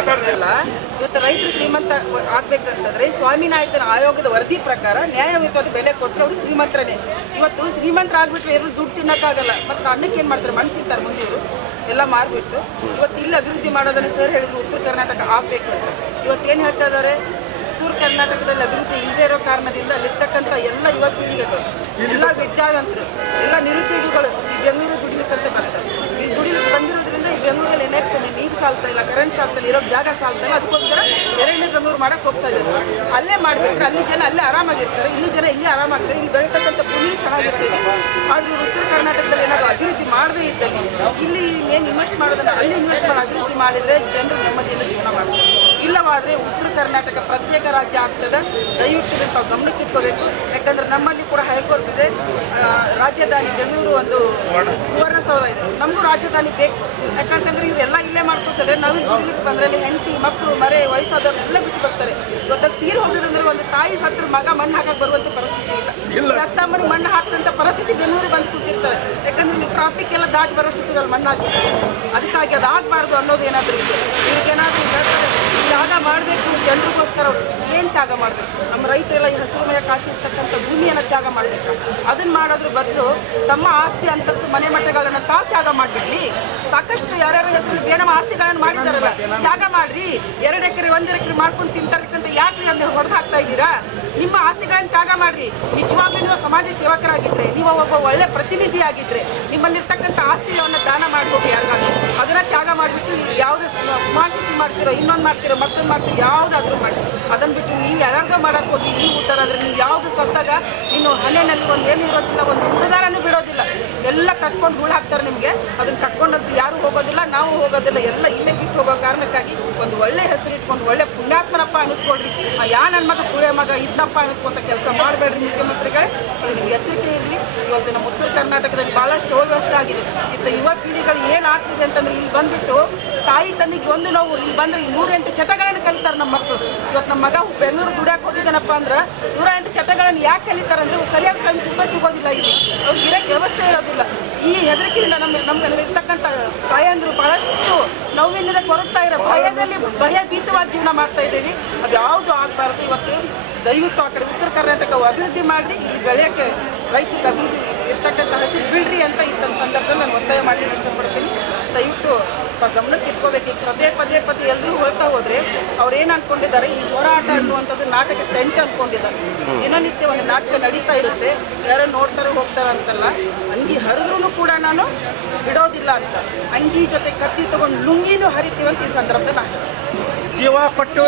ಇವತ್ತು ರೈತರು ಶ್ರೀಮಂತ ಆಗ್ಬೇಕಂತಂದ್ರೆ ಸ್ವಾಮಿನಾಥನ್ ಆಯೋಗದ ವರದಿ ಪ್ರಕಾರ ನ್ಯಾಯಯುತವಾದ ಬೆಲೆ ಕೊಟ್ಟರೆ ಅವರು ಶ್ರೀಮಂತರೇ. ಇವತ್ತು ಶ್ರೀಮಂತರಾಗ್ಬಿಟ್ರೆ ಎಲ್ಲರೂ ದುಡ್ಡು ತಿನ್ನೋಕ್ಕಾಗಲ್ಲ, ಮತ್ತು ಅನ್ನಕ್ಕೆ ಏನು ಮಾಡ್ತಾರೆ, ಮಣ್ಣು ತಿಂತಾರೆ ಮುಂದೆ ಇವರು ಎಲ್ಲ ಮಾರ್ಬಿಟ್ಟು. ಇವತ್ತು ಇಲ್ಲಿ ಅಭಿವೃದ್ಧಿ ಮಾಡೋದನ್ನು ಸರ್ ಹೇಳಿದ್ರು ಉತ್ತರ ಕರ್ನಾಟಕ ಆಗಬೇಕು ಅಂತ. ಇವತ್ತೇನು ಹೇಳ್ತಾ ಇದ್ದಾರೆ, ಉತ್ತರ ಕರ್ನಾಟಕದಲ್ಲಿ ಅಭಿವೃದ್ಧಿ ಇಲ್ಲದೇ ಇರೋ ಕಾರಣದಿಂದ ಅಲ್ಲಿರ್ತಕ್ಕಂಥ ಎಲ್ಲ ಯುವ ಪೀಳಿಗೆಗಳು, ಎಲ್ಲ ವಿದ್ಯಾವಂತರು, ಎಲ್ಲ ನಿರುದ್ಯೋಗಿಗಳು ಈ ಬೆಂಗಳೂರು ದುಡಿಲಿಕ್ಕಂತ ಬರ್ತಾರೆ. ಇಲ್ಲಿ ದುಡಿಲಿಕ್ಕೆ ಬಂದಿರೋದ್ರಿಂದ ಈ ಬೆಂಗಳೂರಲ್ಲಿ ಏನಾಗ್ತದೆ, ನೀರು ಸಾಲ್ತಾ ಇಲ್ಲ, ಕರೆಂಟ್ ಸಾಲ್ತಾ ಇಲ್ಲ, ಇರೋ ಜಾಗ ಸಾಲ್ತಾ ಇಲ್ಲ. ಅದಕ್ಕೋಸ್ಕರ ಎರಡನೇ ಬೆಂಗಳೂರು ಮಾಡೋಕ್ಕೆ ಹೋಗ್ತಾ ಇದ್ದಾರೆ. ಅಲ್ಲೇ ಮಾಡಿಬಿಟ್ರೆ ಅಲ್ಲಿ ಜನ ಅಲ್ಲೇ ಆರಾಮಾಗಿರ್ತಾರೆ, ಇಲ್ಲಿ ಜನ ಇಲ್ಲಿ ಆರಾಮಾಗ್ತಾರೆ, ಇಲ್ಲಿ ಬೆಳೀತಕ್ಕಂಥ ಭೂಮಿ ಚೆನ್ನಾಗಿರ್ತದೆ. ಆದರೆ ಉತ್ತರ ಕರ್ನಾಟಕದಲ್ಲಿ ಏನಾದರೂ ಅಭಿವೃದ್ಧಿ ಮಾಡದೇ ಇದ್ದಲ್ಲಿ ಇಲ್ಲಿ ಏನು ಇನ್ವೆಸ್ಟ್ ಮಾಡೋದನ್ನು ಅಲ್ಲಿ ಇನ್ವೆಸ್ಟ್ ಮಾಡಿ ಅಭಿವೃದ್ಧಿ ಮಾಡಿದರೆ ಜನರು ನೆಮ್ಮದಿಯಿಂದ ಜೀವನ ಮಾಡ್ತಾರೆ. ಇಲ್ಲವಾದರೆ ಉತ್ತರ ಕರ್ನಾಟಕ ಪ್ರತ್ಯೇಕ ರಾಜ್ಯ ಆಗ್ತದೆ. ದಯವಿಟ್ಟು ತಾವು ಗಮನಕ್ಕೆ ಇಟ್ಕೋಬೇಕು. ಯಾಕಂದರೆ ನಮ್ಮಲ್ಲಿ ಕೂಡ ಹೈಕೋರ್ಟ್ ಇದೆ, ರಾಜಧಾನಿ ಬೆಂಗಳೂರು ಒಂದು ಸುವರ್ಣಸೌಧ ಇದೆ, ನಮಗೂ ರಾಜಧಾನಿ ಬೇಕು. ಯಾಕಂತಂದ್ರೆ ಇವರೆಲ್ಲ ಇಲ್ಲೇ ಮಾಡ್ಕೊತಾರೆ. ನಾವು ದುಡಿಲಿಕ್ಕೆ ಬಂದರೆ ಅಲ್ಲಿ ಹೆಂಡತಿ ಮಕ್ಕಳು ಮರೆ ವಯಸ್ಸಾದವ್ರನ್ನೆಲ್ಲ ಬಿಟ್ಟು ಬರ್ತಾರೆ. ಇವತ್ತು ತೀರು ಹೋಗೋದಂದ್ರೆ ಒಂದು ತಾಯಿ ಸತ್ರ ಮಗ ಮಣ್ಣು ಹಾಕಕ್ಕೆ ಬರುವಂಥ ಪರಿಸ್ಥಿತಿ ಇಲ್ಲ. ಅತ್ತಮ್ಮರು ಮಣ್ಣು ಹಾಕಿದಂಥ ಪರಿಸ್ಥಿತಿ ಬೆಂಗಳೂರಿಗೆ ಬಂದು ಕೂತಿರ್ತಾರೆ. ಯಾಕಂದ್ರೆ ಇಲ್ಲಿ ಟ್ರಾಫಿಕ್ ಎಲ್ಲ ದಾಟಿ ಬರೋ ಸ್ಥಿತಿಗಳು ಮಣ್ಣು ಹಾಕಿರ್ತಾರೆ. ಅದಕ್ಕಾಗಿ ಅದಾಗಬಾರ್ದು ಅನ್ನೋದು ಏನಾದರೂ ಇದೆ. ಇವ್ರಿಗೇನಾದರೂ ತ್ಯಾಗ ಮಾಡಬೇಕು, ಜನರಿಗೋಸ್ಕರ ಏನು ತ್ಯಾಗ ಮಾಡಬೇಕು? ನಮ್ಮ ರೈತರೆಲ್ಲ ಈ ಹಸಿರು ಮಯ ಕಾಸಿರ್ತಕ್ಕಂಥ ಭೂಮಿಯನ್ನು ತ್ಯಾಗ ಮಾಡಬೇಕು. ಅದನ್ನು ಮಾಡೋದ್ರ ಬದಲು ತಮ್ಮ ಆಸ್ತಿ ಅಂತಸ್ತು ಮನೆ ಮಠಗಳನ್ನು ತಾವು ತ್ಯಾಗ ಮಾಡಿಬಿಡ್ಲಿ. ಸಾಕಷ್ಟು ಯಾರ್ಯಾರ ಹೆಸರಲ್ಲಿ ಬೇರೆ ಆಸ್ತಿಗಳನ್ನು ಮಾಡಿದಾರಲ್ಲ, ತ್ಯಾಗ ಮಾಡಿರಿ. 2 ಎಕರೆ 1 ಎಕರೆ ಮಾಡ್ಕೊಂಡು ತಿಂತಾರಕ್ಕಂತ ಯಾಕೆ ಅದನ್ನ ಹೊಡೆದು ಹಾಕ್ತಾ ಇದ್ದೀರಾ? ನಿಮ್ಮ ಆಸ್ತಿಗಳನ್ನು ತ್ಯಾಗ ಮಾಡಿರಿ. ನಿಜವಾಗ್ಲೂ ನೀವು ಸಮಾಜ ಸೇವಕರಾಗಿದ್ದರೆ, ನೀವು ಒಬ್ಬ ಒಳ್ಳೆ ಪ್ರತಿನಿಧಿ ಆಗಿದ್ದರೆ, ನಿಮ್ಮಲ್ಲಿರ್ತಕ್ಕಂಥ ಆಸ್ತಿಯನ್ನು ದಾನ ಮಾಡಬೇಕು ಯಾರಿಗಾದ್ರು. ಅದನ್ನು ತ್ಯಾಗ ಮಾಡಿಬಿಟ್ಟು ಯಾವುದೇ ಸ್ಮಾಶಿಟಿ ಮಾಡ್ತೀರೋ, ಇನ್ನೊಂದು ಮಾಡ್ತೀರೋ, ಮತ್ತೊಂದು ಮಾಡ್ತೀರೋ, ಯಾವುದಾದ್ರೂ ಮಾಡಿ. ಅದನ್ನು ಬಿಟ್ಟು ನೀವು ಯಾರ್ಯಾರ್ದೋ ಮಾಡೋಕ್ಕೆ ಹೋಗಿ ನೀವು ಊಟರಾದರೆ ನೀವು ಯಾವುದು ಸತ್ತಾಗ ಇನ್ನು ಹಣೆಯಲ್ಲಿ ಒಂದು ಏನು ಇರೋದಿಲ್ಲ, ಒಂದು ಉಪದಾರನೂ ಬಿಡೋದಿಲ್ಲ. ಎಲ್ಲ ಕಟ್ಕೊಂಡು ಹೂಳು ಹಾಕ್ತಾರೆ ನಿಮಗೆ. ಅದನ್ನು ಕಟ್ಕೊಂಡಂತೂ ಯಾರೂ ಹೋಗೋದಿಲ್ಲ, ನಾವು ಹೋಗೋದಿಲ್ಲ. ಎಲ್ಲ ಇಲ್ಲೇ ಬಿಟ್ಟು ಹೋಗೋ ಕಾರಣಕ್ಕಾಗಿ ಒಂದು ಒಳ್ಳೆ ಹೆಸರು ಇಟ್ಕೊಂಡು ಒಳ್ಳೆ ಪುಣ್ಯಾತ್ಮನಪ್ಪ ಅನ್ನಿಸ್ಕೊಳ್ರಿ. ಯಾ ನನ್ನ ಮಗ ಸುಳೆ ಮಗ ಇದನ್ನಪ್ಪ ಅನ್ನಿಸ್ಕೊಂತ ಕೆಲಸ ಮಾಡಬೇಡ್ರಿ ಮುಖ್ಯಮಂತ್ರಿಗಳೇ. ನಿಮ್ಗೆ ಎಚ್ಚರಿಕೆ ಇರಲಿ. ಇವತ್ತು ನಮ್ಮ ಉತ್ತರ ಕರ್ನಾಟಕದಲ್ಲಿ ಭಾಳಷ್ಟು ಅವ್ಯವಸ್ಥೆ ಆಗಿದೆ. ಇತ್ತ ಯುವ ಪೀಳಿಗೆಗಳು ಏನಾಗ್ತಿದೆ ಅಂತಂದರೆ ಇಲ್ಲಿ ಬಂದುಬಿಟ್ಟು ತಾಯಿ ತಂದಿಗೆ ಒಂದು ನೋವು, ಇಲ್ಲಿ ಬಂದರೆ 108 ಚಟಗಳನ್ನು ಕಲಿತಾರೆ ನಮ್ಮ ಮಕ್ಕಳು. ಇವತ್ತು ನಮ್ಮ ಮಗ ಬೆಂಗಳೂರು ದುಡಿಯೋಕೆ ಹೋಗಿದ್ದಾನಪ್ಪ ಅಂದ್ರೆ 108 ಚಟಗಳನ್ನು ಯಾಕೆ ಕಲಿತಾರೆ ಅಂದರೆ ಸರಿಯಾದ ಟೈಮ್ ಊಟ ಸಿಗೋದಿಲ್ಲ, ಇಲ್ಲಿ ಅವ್ರಿಗೆ ಇರೋಕ್ಕೆ ವ್ಯವಸ್ಥೆ ಇರೋದಿಲ್ಲ. ಈ ಹೆದರಿಕೆಯಿಂದ ನಮ್ಗೆ ಇರ್ತಕ್ಕಂಥ ತಾಯಂದರು ಭಾಳಷ್ಟು ನೋವಿನಿಂದ ಕೊರಗ್ತಾ ಇರೋ ಭಯದಲ್ಲಿ ಭಯಭೀತವಾದ ಜೀವನ ಮಾಡ್ತಾ ಇದ್ದೀವಿ. ಅದು ಯಾವುದು ಆಗಬಾರ್ದು. ಇವತ್ತು ದಯವಿಟ್ಟು ಆ ಕಡೆ ಉತ್ತರ ಕರ್ನಾಟಕ ಅಭಿವೃದ್ಧಿ ಮಾಡಿ, ಇಲ್ಲಿ ಬೆಳೆಯೋಕ್ಕೆ ರೈತರಿಗೆ ಅಭಿವೃದ್ಧಿ ಇರ್ತಕ್ಕಂಥ ಹೆಸರು ಬಿಡ್ರಿ ಅಂತ ಇಂಥ ಸಂದರ್ಭದಲ್ಲಿ ನಾನು ಒತ್ತಾಯ ಮಾಡಲಿಕ್ಕೆ ಇಷ್ಟಪಡ್ತೀನಿ. ದಯವಿಟ್ಟು ಗಮನಕ್ಕೆ ಇಟ್ಕೋಬೇಕು. ಪದೇ ಎಲ್ಲರೂ ಹೇಳ್ತಾ ಹೋದರೆ ಅವ್ರು ಏನು ಅಂದ್ಕೊಂಡಿದ್ದಾರೆ, ಈ ಹೋರಾಟ ಅನ್ನುವಂಥದ್ದು ನಾಟಕ ಟೆಂಟ್ ಅಂದ್ಕೊಂಡಿದ್ದಾರೆ. ದಿನನಿತ್ಯ ಒಂದು ನಾಟಕ ನಡೀತಾ ಇರುತ್ತೆ, ಯಾರೋ ನೋಡ್ತಾರೆ ಹೋಗ್ತಾರೆ ಅಂತಲ್ಲ. ಅಂಗಿ ಹರಿದ್ರೂ ಕೂಡ ನಾನು ಬಿಡೋದಿಲ್ಲ ಅಂತ, ಅಂಗಿ ಜೊತೆ ಕತ್ತಿ ತೊಗೊಂಡು ಲುಂಗಿನೂ ಹರಿತೀವಂತ ಈ ಸಂದರ್ಭದಲ್ಲಿ ಜೀವ ಕೊಟ್ಟು